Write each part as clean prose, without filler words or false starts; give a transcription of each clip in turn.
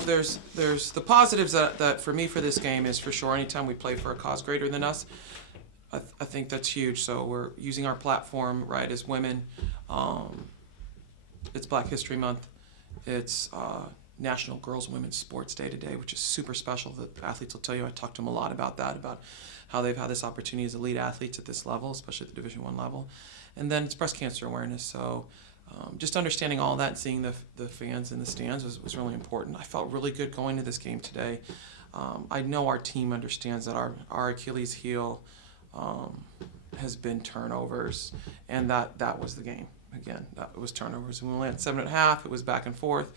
There's the positives that for me for this game is for sure anytime we play for a cause greater than us, I think that's huge. So we're using our platform, right, as women. It's Black History Month. It's National Girls Women's Sports Day today, which is super special. The athletes will tell you, I talked to them a lot about that, about how they've had this opportunity as elite athletes at this level, especially at the Division I level. And then it's breast cancer awareness. So just understanding all that, seeing the fans in the stands was really important. I felt really good going to this game today. I know our team understands that our Achilles heel has been turnovers, and that was the game. Again, that was turnovers. We only had 7.5. It was back and forth.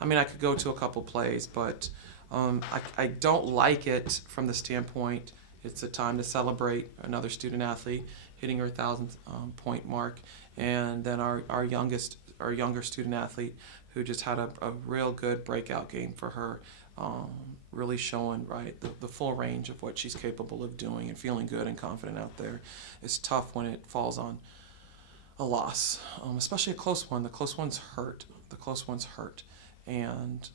I mean, I could go to a couple plays, but I don't like it from the standpoint it's a time to celebrate another student athlete hitting her 1,000th point mark, and then our younger student athlete who just had a real good breakout game for her, really showing the full range of what she's capable of doing and feeling good and confident out there. It's tough when it falls on a loss, especially a close one. The close ones hurt. And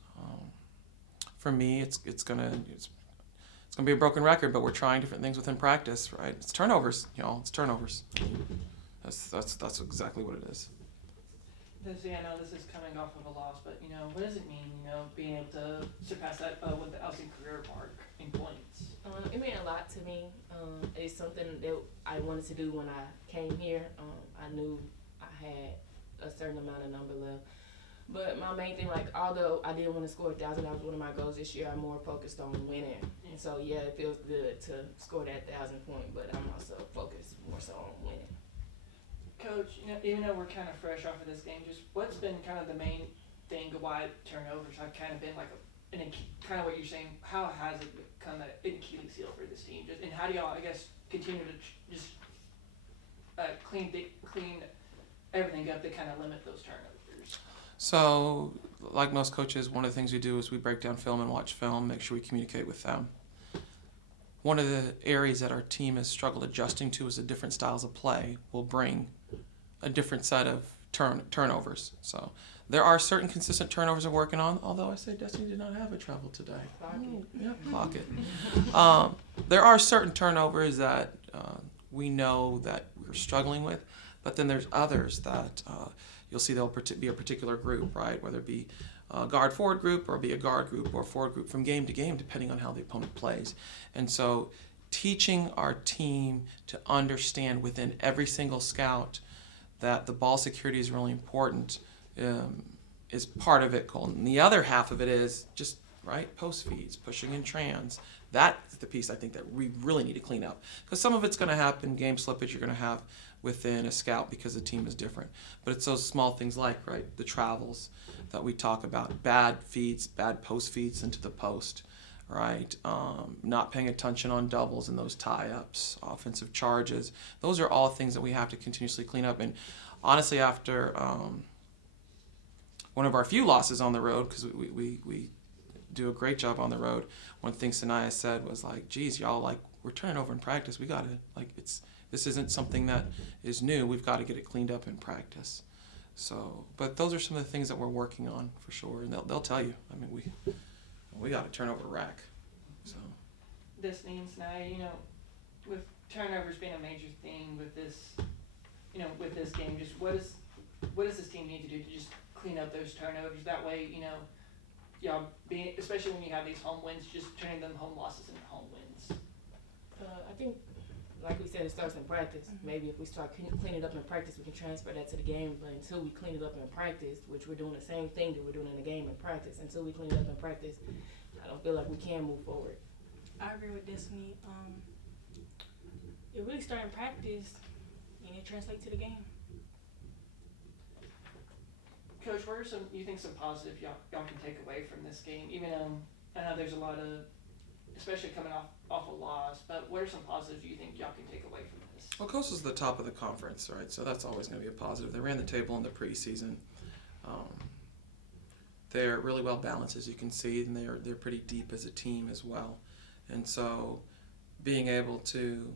for me, it's gonna be a broken record, but we're trying different things within practice, right? It's turnovers, y'all. It's turnovers. That's exactly what it is. I know this is coming off of a loss, but what does it mean? Being able to surpass that with the LC career mark in points. It meant a lot to me. It's something that I wanted to do when I came here. I knew I had a certain amount of number left. But my main thing, although I did want to score 1,000, that was one of my goals this year, I'm more focused on winning. And so, yeah, it feels good to score that 1,000 point, but I'm also focused more so on winning. Coach, even though we're kind of fresh off of this game, just what's been kind of the main thing of why turnovers have kind of been kind of what you're saying, how has it become an Achilles heel for this team? And how do y'all, I guess, continue to just clean everything up to kind of limit those turnovers? So, like most coaches, one of the things we do is we break down film and watch film, make sure we communicate with them. One of the areas that our team has struggled adjusting to is the different styles of play will bring a different set of turnovers. So there are certain consistent turnovers we're working on, although I say Destiny did not have a travel today. Clock it. There are certain turnovers that we know that we're struggling with, but then there's others that you'll see there'll be a particular group, right? Whether it be a guard-forward group or be a guard group or a forward group from game to game, depending on how the opponent plays. And so teaching our team to understand within every single scout that the ball security is really important is part of it, Colton. And the other half of it is just, post feeds, pushing in trans. That's the piece I think that we really need to clean up. Because some of it's going to happen, game slippage you're going to have within a scout because the team is different. But it's those small things like, the travels that we talk about, bad feeds, bad post feeds into the post, not paying attention on doubles and those tie-ups, offensive charges. Those are all things that we have to continuously clean up. And honestly, after one of our few losses on the road, because we do a great job on the road, one thing Sanaya said was geez, y'all, we're turning over in practice. We got to, this isn't something that is new. We've got to get it cleaned up in practice. So, but those are some of the things that we're working on for sure, and they'll tell you. I mean, we got to turn over a rack. So. This means now, with turnovers being a major thing with this, with this game, just what does this team need to do to just clean up those turnovers? That way, y'all especially when you have these home wins, just turning them home losses into home wins. I think, like we said, it starts in practice. Mm-hmm. Maybe if we start cleaning it up in practice, we can transfer that to the game. But until we clean it up in practice, which we're doing the same thing that we're doing in the game in practice, until we clean it up in practice, I don't feel like we can move forward. I agree with Destiny. It really starts in practice, and it translates to the game. Coach, what are some positives y'all can take away from this game? Even I know there's a lot of, especially coming off a loss, but what are some positives you think y'all can take away from this? Well, Coastal's the top of the conference, right? So that's always going to be a positive. They ran the table in the preseason. They're really well balanced, as you can see, and they're pretty deep as a team as well. And so being able to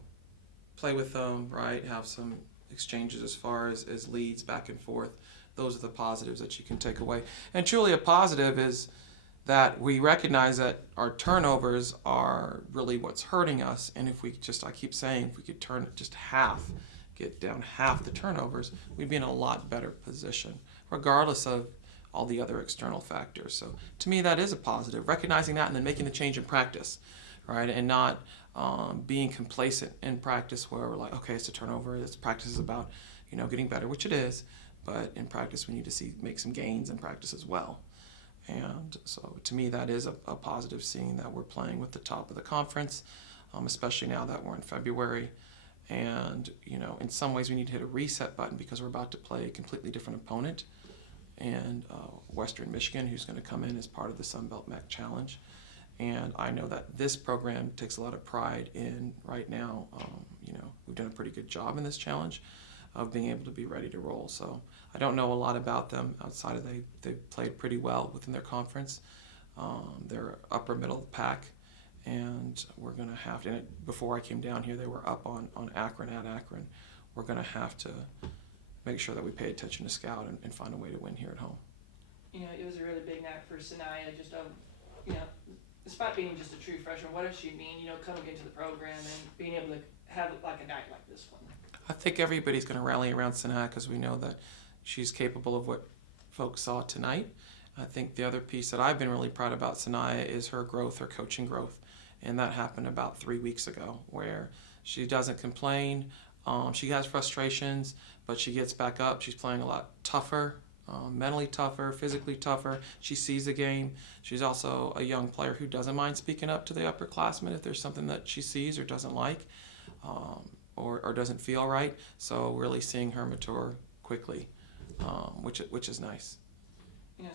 play with them, have some exchanges as far as leads back and forth, those are the positives that you can take away. And truly a positive is that we recognize that our turnovers are really what's hurting us. And if we just, I keep saying, if we could turn it just half, get down half the turnovers, we'd be in a lot better position, regardless of all the other external factors. So to me, that is a positive, recognizing that and then making the change in practice, right? And not being complacent in practice where we're like, okay, it's a turnover. This practice is about, getting better, which it is. But in practice, we need to make some gains in practice as well. And so to me, that is a positive, seeing that we're playing with the top of the conference, especially now that we're in February. And, in some ways we need to hit a reset button because we're about to play a completely different opponent and Western Michigan, who's going to come in as part of the Sun Belt MAC Challenge. And I know that this program takes a lot of pride in right now. We've done a pretty good job in this challenge of being able to be ready to roll. So I don't know a lot about them outside of they've played pretty well within their conference. They're upper middle of the pack, and we're going to have to, and before I came down here, they were up on Akron at Akron. We're going to have to make sure that we pay attention to scout and find a way to win here at home. It was a really big night for Sanaya, just despite being just a true freshman, what does she mean, coming into the program and being able to have like a night like this one? I think everybody's going to rally around Sanaya because we know that she's capable of what folks saw tonight. I think the other piece that I've been really proud about Sanaya is her growth, her coaching growth. And that happened about 3 weeks ago, where she doesn't complain. She has frustrations, but she gets back up. She's playing a lot tougher, mentally tougher, physically tougher. She sees the game. She's also a young player who doesn't mind speaking up to the upperclassmen if there's something that she sees or doesn't like. Or doesn't feel right. So really seeing her mature quickly, which is nice.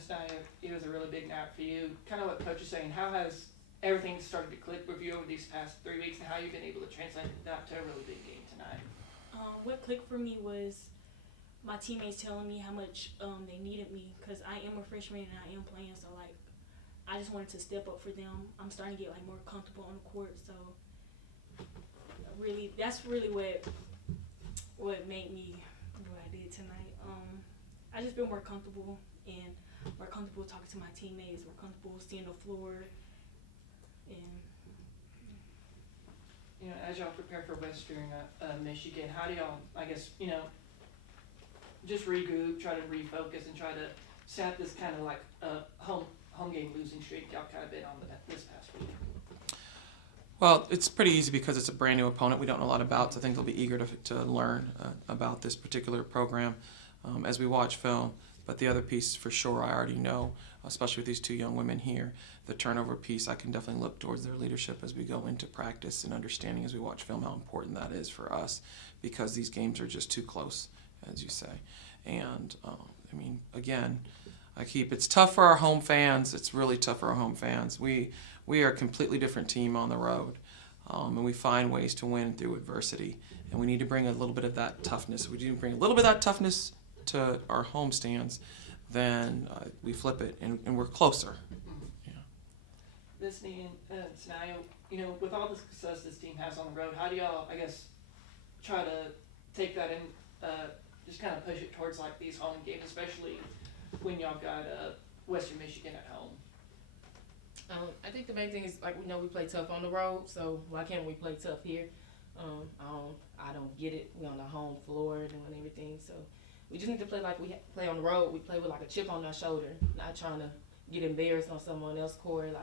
Steiner, it was a really big night for you. Kind of what Coach is saying, how has everything started to click with you over these past 3 weeks, and how you've been able to translate that to a really big game tonight? What clicked for me was my teammates telling me how much they needed me, because I am a freshman and I am playing, so I just wanted to step up for them. I'm starting to get more comfortable on the court, so really, that's really what made me do what I did tonight. I just been more comfortable talking to my teammates, more comfortable seeing the floor, and as y'all prepare for Western Michigan, how do y'all, just regroup, try to refocus, and try to set this kind of home game losing streak y'all kind of been on this past week? Well, it's pretty easy because it's a brand new opponent we don't know a lot about, so I think they'll be eager to learn about this particular program as we watch film. But the other piece, for sure, I already know, especially with these two young women here, the turnover piece, I can definitely look towards their leadership as we go into practice and understanding as we watch film how important that is for us, because these games are just too close, as you say. And, again, it's tough for our home fans. It's really tough for our home fans. We are a completely different team on the road, and we find ways to win through adversity. And we need to bring a little bit of that toughness. We need to bring a little bit of that toughness to our home stands, then we flip it, and we're closer. Yeah. Listening to Sanaya, with all the success this team has on the road, how do y'all, try to take that and just kind of push it towards these home games, especially when y'all got Western Michigan at home? I think the main thing is we play tough on the road, so why can't we play tough here? I don't get it. We on the home floor doing everything, so we just need to play like we play on the road. We play with a chip on our shoulder, not trying to get embarrassed on someone else's court,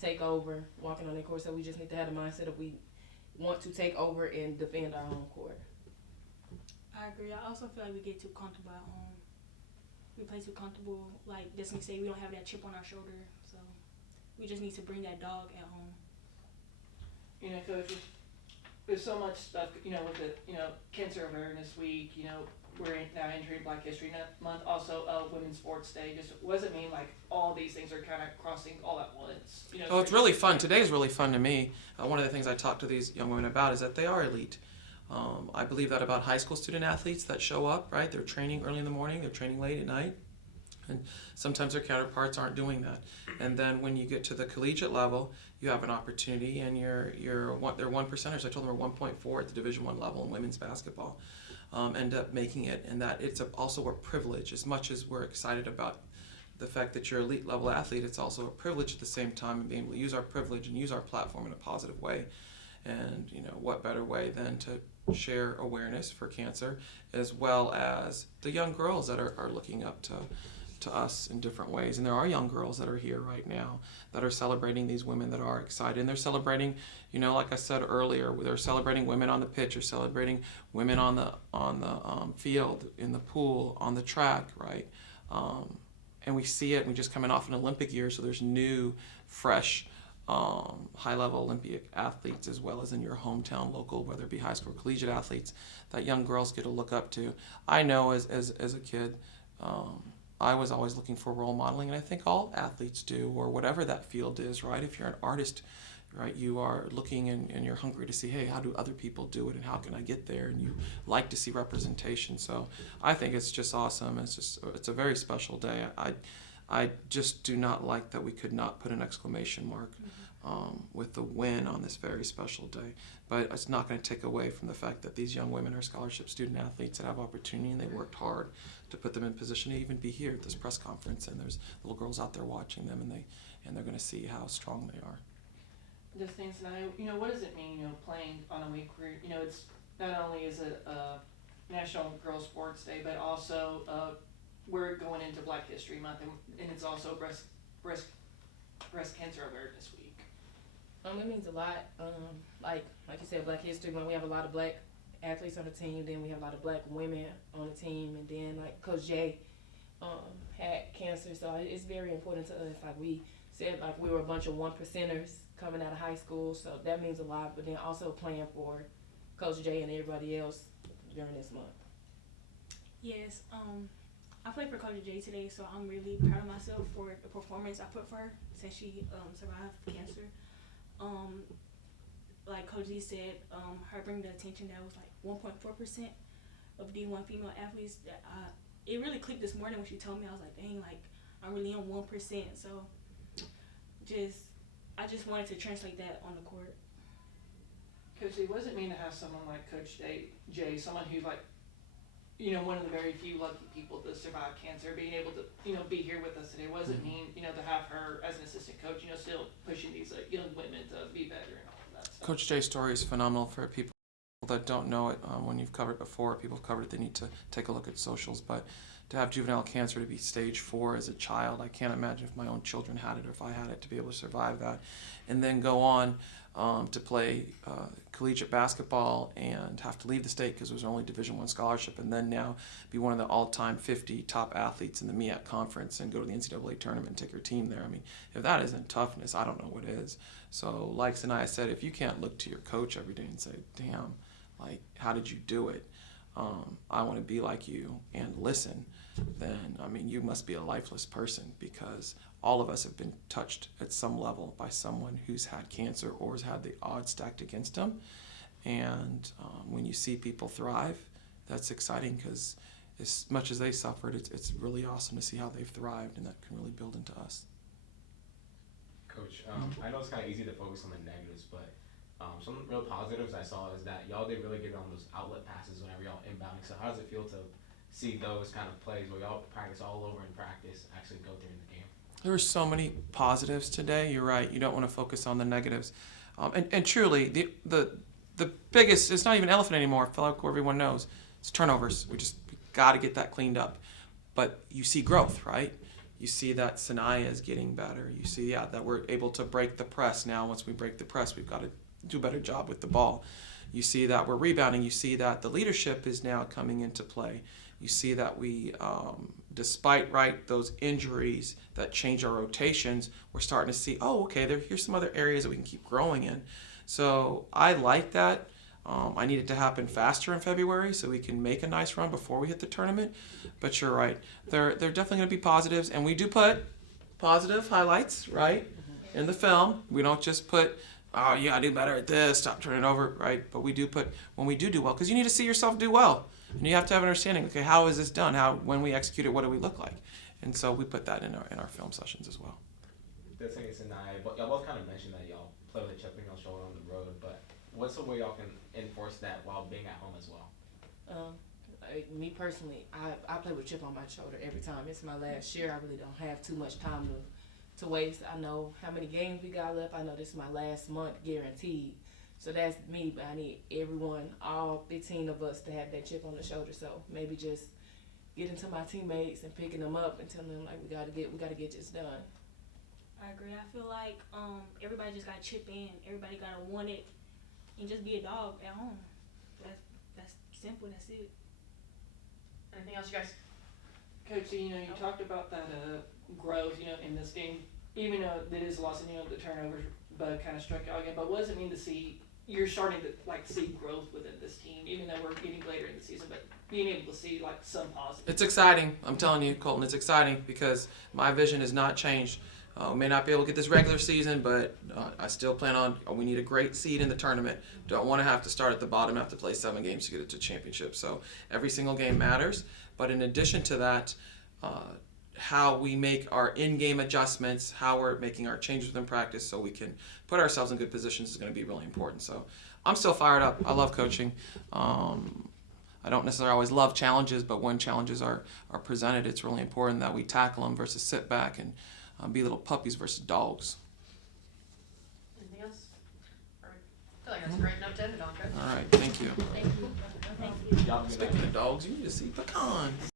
take over, walking on their court. So we just need to have the mindset of we want to take over and defend our home court. I agree. I also feel like we get too comfortable at home. We play too comfortable. Like Destiny say, we don't have that chip on our shoulder, so we just need to bring that dog at home. Coach, there's so much stuff, with the, Cancer Awareness Week, we're now entering Black History Month, also Women's Sports Day. Just what does it mean, all these things are kind of crossing all at once? It's really fun. Today is really fun to me. One of the things I talk to these young women about is that they are elite. I believe that about high school student athletes that show up, right? They're training early in the morning, they're training late at night, and sometimes their counterparts aren't doing that. And then when you get to the collegiate level, you have an opportunity, and they're one percenters. I told them we're 1.4 at the Division I level in women's basketball. End up making it, and that it's also a privilege. As much as we're excited about the fact that you're elite level athlete, it's also a privilege at the same time, and being able to use our privilege and use our platform in a positive way. And what better way than to share awareness for cancer, as well as the young girls that are looking up to us in different ways. And there are young girls that are here right now that are celebrating these women that are excited. And they're celebrating, like I said earlier, they're celebrating women on the pitch, or celebrating women on the field, in the pool, on the track, right? And we see it. We're just coming off an Olympic year, so there's new, fresh, high-level Olympic athletes, as well as in your hometown local, whether it be high school or collegiate athletes, that young girls get to look up to. I know as a kid, I was always looking for role modeling, and I think all athletes do, or whatever that field is, right? If you're an artist, right, you are looking and you're hungry to see, hey, how do other people do it, and how can I get there? And you like to see representation. So I think it's just awesome. It's a very special day. I just do not like that we could not put an exclamation mark with the win on this very special day. But it's not going to take away from the fact that these young women are scholarship student athletes that have opportunity, and they worked hard to put them in position to even be here at this press conference. And there's little girls out there watching them, and they're going to see how strong they are. Just things now, what does it mean, playing on a week where, it's not only is it National Girls Sports Day, but also we're going into Black History Month, and it's also breast cancer awareness week. It means a lot. Like you said, Black History Month. We have a lot of Black athletes on the team. Then we have a lot of Black women on the team, and then like Coach Jay had cancer, so it's very important to us. Like we said, like we were a bunch of 1%ers coming out of high school, so that means a lot. But then also playing for Coach Jay and everybody else during this month. Yes, I played for Coach Jay today, so I'm really proud of myself for the performance I put for her since she survived cancer. Like Coach Lee said, her bringing the attention that was like 1.4% of D1 female athletes. That it really clicked this morning when she told me. I was like, dang, like I'm really on 1%. So I just wanted to translate that on the court. Coach Lee, what does it mean to have someone like Coach Jay, someone who's like, one of the very few lucky people to survive cancer, being able to, be here with us today? What does it mean, to have her as an assistant coach, still pushing these young women to be better and all of that stuff? Coach Jay's story is phenomenal for people that don't know it. When you've covered it before, people have covered it, they need to take a look at socials. But to have juvenile cancer to be stage 4 as a child, I can't imagine if my own children had it, or if I had it, to be able to survive that. And then go on to play collegiate basketball and have to leave the state because it was only Division I scholarship, and then now be one of the all-time 50 top athletes in the MEAC conference and go to the NCAA tournament and take your team there. I mean, if that isn't toughness, I don't know what is. So like Sanaya said, if you can't look to your coach every day and say, damn, like, how did you do it? I want to be like you and listen, then, I mean, you must be a lifeless person, because all of us have been touched at some level by someone who's had cancer or has had the odds stacked against them. And when you see people thrive, that's exciting, because as much as they suffered, it's really awesome to see how they've thrived, and that can really build into us. Coach, I know it's kind of easy to focus on the negatives, but some real positives I saw is that y'all did really get on those outlet passes whenever y'all inbounding. So how does it feel to see those kind of plays where y'all practice all over in practice actually go during the game? There were so many positives today. You're right. You don't want to focus on the negatives. And truly, the biggest, it's not even elephant anymore. I feel like everyone knows. It's turnovers. We got to get that cleaned up. But you see growth, right? You see that Sanaya is getting better. You see, that we're able to break the press now. Once we break the press, we've got to do a better job with the ball. You see that we're rebounding. You see that the leadership is now coming into play. You see that we, despite those injuries that change our rotations, we're starting to see, here's some other areas that we can keep growing in. So I like that. I need it to happen faster in February so we can make a nice run before we hit the tournament. But you're right. They're definitely going to be positives, and we do put positive highlights, right, in the film. We don't just put, oh, you gotta do better at this, stop turning it over, right? But we do put, when we do well, because you need to see yourself do well. And you have to have an understanding, okay, how is this done? When we execute it, what do we look like? And so we put that in our film sessions as well. That's like it's but y'all both kind of mentioned that y'all play with a chip on your shoulder on the road, but what's the way y'all can enforce that while being at home as well? like me personally, I play with chip on my shoulder every time. It's my last year. I really don't have too much time to waste. I know how many games we got left. I know this is my last month guaranteed. So that's me, but I need everyone, all 15 of us, to have that chip on the shoulder. So maybe just getting to my teammates and picking them up and telling them like we gotta get this done. I agree. I feel like everybody just gotta chip in. Everybody gotta want it, and just be a dog at home. That's simple. That's it. Anything else, you guys? Coach, you talked about that growth, in this game. Even though it is a loss, and the turnovers bug kind of struck y'all again. But what does it mean to see you're starting to see growth within this team, even though we're getting later in the season, but being able to see some positive? It's exciting. I'm telling you, Colton, it's exciting because my vision has not changed. We may not be able to get this regular season, but I still plan on. We need a great seed in the tournament. Don't want to have to start at the bottom, have to play 7 games to get it to championship. So every single game matters. But in addition to that, how we make our in-game adjustments, how we're making our changes within practice so we can put ourselves in good positions is going to be really important. So I'm still fired up. I love coaching. I don't necessarily always love challenges, but when challenges are presented, it's really important that we tackle them versus sit back and be little puppies versus dogs. Anything else? All right. I feel like that's a great note to end it on, Coach. All right, thank you. Thank you. Thank you. Y'all have a good night. Speaking of dogs, you need to see pecans.